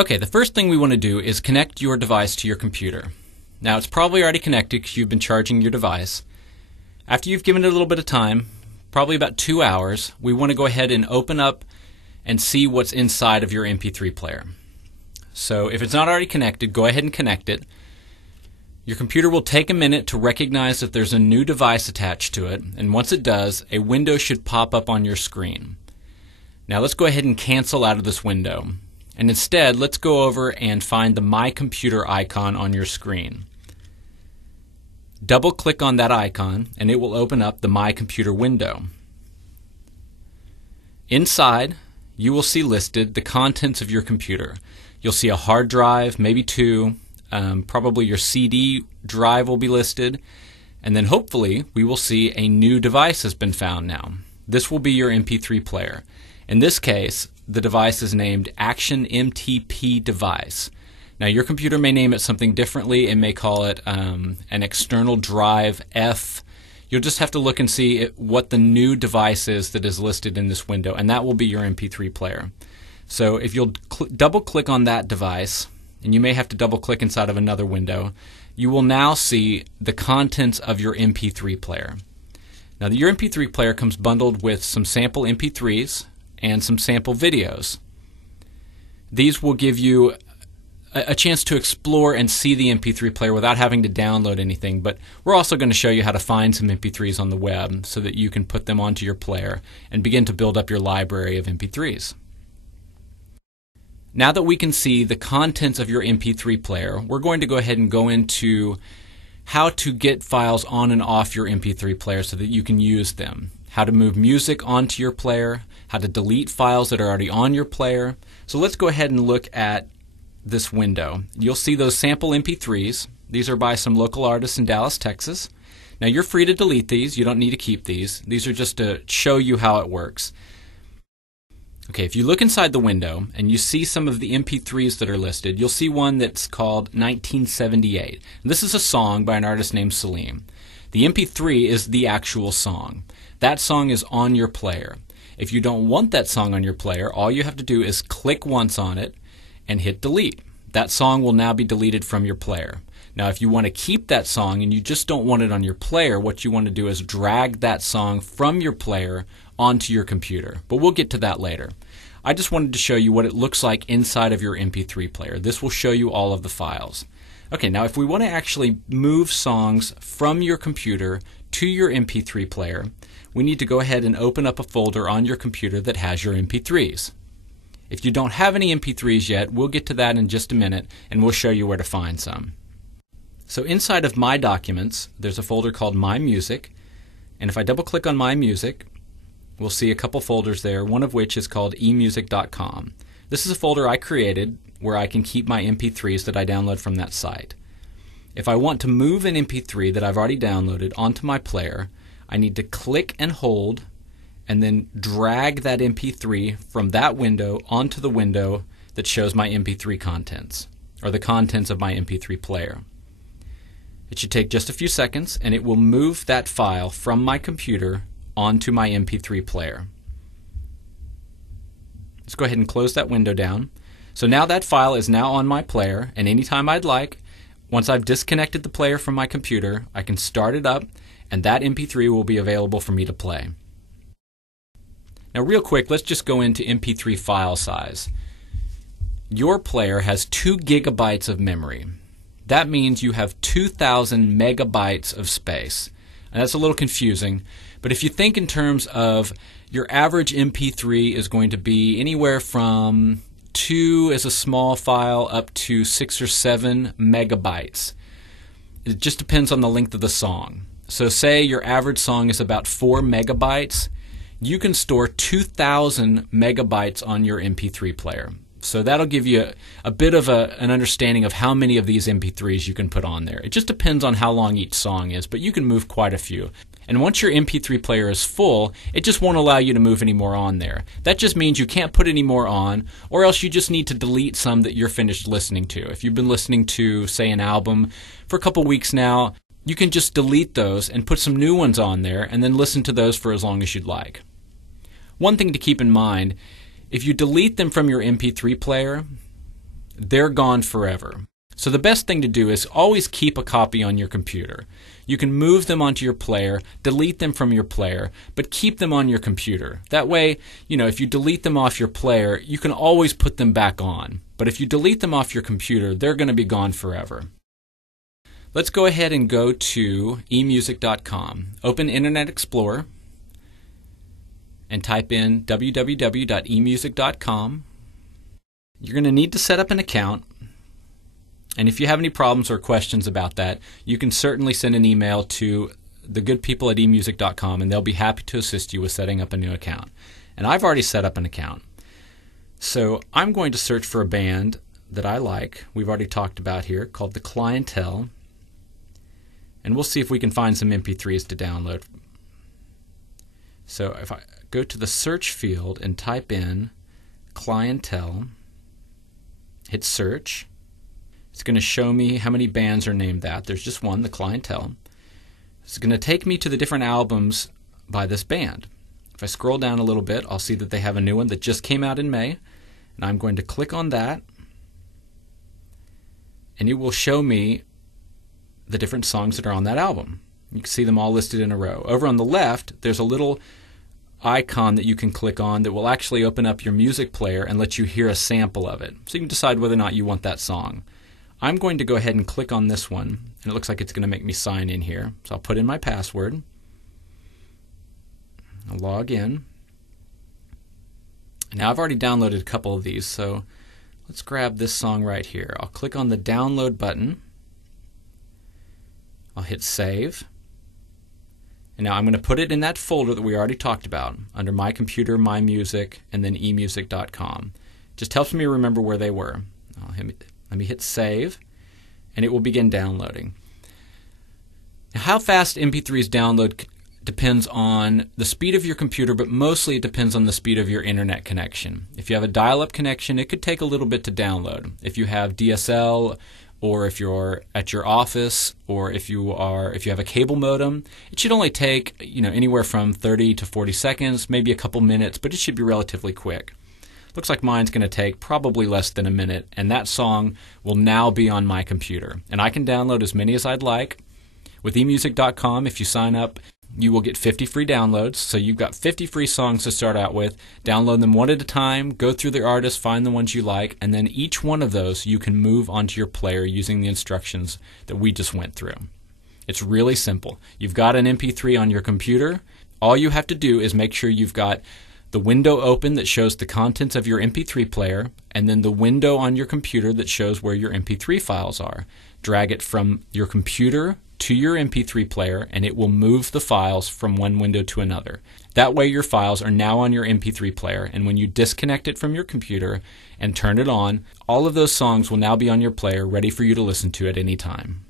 Okay, the first thing we want to do is connect your device to your computer. Now it's probably already connected because you've been charging your device. After you've given it a little bit of time, probably about 2 hours, we want to go ahead and open up and see what's inside of your MP3 player. So if it's not already connected, go ahead and connect it. Your computer will take a minute to recognize that there's a new device attached to it, and once it does, a window should pop up on your screen. Now let's go ahead and cancel out of this window. And instead, let's go over and find the My Computer icon on your screen. Double click on that icon and it will open up the My Computer window. Inside, you will see listed the contents of your computer. You'll see a hard drive, maybe two, probably your CD drive will be listed, and then hopefully we will see a new device has been found now. This will be your MP3 player. In this case, the device is named Action MTP device. Now your computer may name it something differently. It may call it an external drive F. You'll just have to look and see what the new device is that is listed in this window, and that will be your MP3 player. So if you'll double click on that device, and you may have to double click inside of another window, you will now see the contents of your MP3 player. Now your MP3 player comes bundled with some sample MP3s and some sample videos. These will give you a chance to explore and see the MP3 player without having to download anything, but we're also going to show you how to find some MP3s on the web so that you can put them onto your player and begin to build up your library of MP3s. Now that we can see the contents of your MP3 player, we're going to go ahead and go into how to get files on and off your MP3 player so that you can use them. How to move music onto your player, how to delete files that are already on your player. So let's go ahead and look at this window. You'll see those sample MP3s. These are by some local artists in Dallas, Texas. Now you're free to delete these. You don't need to keep these. These are just to show you how it works. Okay, if you look inside the window and you see some of the MP3s that are listed, you'll see one that's called 1978. This is a song by an artist named Salim. The MP3 is the actual song. That song is on your player. If you don't want that song on your player, all you have to do is click once on it and hit delete. That song will now be deleted from your player. Now if you want to keep that song and you just don't want it on your player, what you want to do is drag that song from your player onto your computer. But we'll get to that later. I just wanted to show you what it looks like inside of your MP3 player. This will show you all of the files. Okay, now if we want to actually move songs from your computer to your MP3 player, we need to go ahead and open up a folder on your computer that has your MP3s. If you don't have any MP3s yet, we'll get to that in just a minute and we'll show you where to find some. So inside of My Documents, there's a folder called My Music, and if I double click on My Music, we'll see a couple folders there, one of which is called emusic.com. This is a folder I created where I can keep my MP3s that I download from that site. If I want to move an MP3 that I've already downloaded onto my player, I need to click and hold and then drag that MP3 from that window onto the window that shows my MP3 contents, or the contents of my MP3 player. It should take just a few seconds and it will move that file from my computer onto my MP3 player. Let's go ahead and close that window down. So now that file is now on my player, and anytime I'd like, once I've disconnected the player from my computer, I can start it up and that MP3 will be available for me to play. Now real quick, let's just go into MP3 file size. Your player has 2 gigabytes of memory. That means you have 2,000 megabytes of space. And that's a little confusing, but if you think in terms of your average MP3 is going to be anywhere from 2 as a small file up to 6 or 7 megabytes. It just depends on the length of the song. So say your average song is about 4 megabytes, you can store 2,000 megabytes on your MP3 player. So that'll give you a bit of an understanding of how many of these MP3s you can put on there. It just depends on how long each song is, but you can move quite a few. And once your MP3 player is full, it just won't allow you to move any more on there. That just means you can't put any more on, or else you just need to delete some that you're finished listening to. If you've been listening to, say, an album for a couple weeks now, you can just delete those and put some new ones on there and then listen to those for as long as you'd like. One thing to keep in mind, if you delete them from your MP3 player, they're gone forever. So the best thing to do is always keep a copy on your computer. You can move them onto your player, delete them from your player, but keep them on your computer. That way, if you delete them off your player, you can always put them back on. But if you delete them off your computer, they're going to be gone forever. Let's go ahead and go to emusic.com. Open Internet Explorer and type in www.emusic.com. You're going to need to set up an account. And if you have any problems or questions about that, you can certainly send an email to the good people at emusic.com, and they'll be happy to assist you with setting up a new account. And I've already set up an account. So I'm going to search for a band that I like, we've already talked about here, called The Clientele. And we'll see if we can find some MP3s to download. So if I go to the search field and type in Clientele, hit search, it's going to show me how many bands are named that. There's just one, The Clientele. It's going to take me to the different albums by this band. If I scroll down a little bit, I'll see that they have a new one that just came out in May. And I'm going to click on that. And it will show me the different songs that are on that album. You can see them all listed in a row. Over on the left, there's a little icon that you can click on that will actually open up your music player and let you hear a sample of it. So you can decide whether or not you want that song. I'm going to go ahead and click on this one, and it looks like it's going to make me sign in here. So I'll put in my password. I'll log in. Now I've already downloaded a couple of these, so let's grab this song right here. I'll click on the download button. I'll hit save. And now I'm going to put it in that folder that we already talked about, under My Computer, My Music, and then emusic.com. Just helps me remember where they were. Let me hit save, and it will begin downloading. Now, how fast MP3s download depends on the speed of your computer, but mostly it depends on the speed of your internet connection. If you have a dial-up connection, it could take a little bit to download. If you have DSL, or if you're at your office, or if you have a cable modem, it should only take anywhere from 30 to 40 seconds, maybe a couple minutes, but it should be relatively quick. Looks like mine's going to take probably less than a minute, and that song will now be on my computer. And I can download as many as I'd like. With emusic.com, if you sign up, you will get 50 free downloads. So you've got 50 free songs to start out with. Download them one at a time, go through the artists, find the ones you like, and then each one of those you can move onto your player using the instructions that we just went through. It's really simple. You've got an MP3 on your computer. All you have to do is make sure you've got the window open that shows the contents of your MP3 player, and then the window on your computer that shows where your MP3 files are. Drag it from your computer to your MP3 player, and it will move the files from one window to another. That way your files are now on your MP3 player, and when you disconnect it from your computer and turn it on, all of those songs will now be on your player, ready for you to listen to at any time.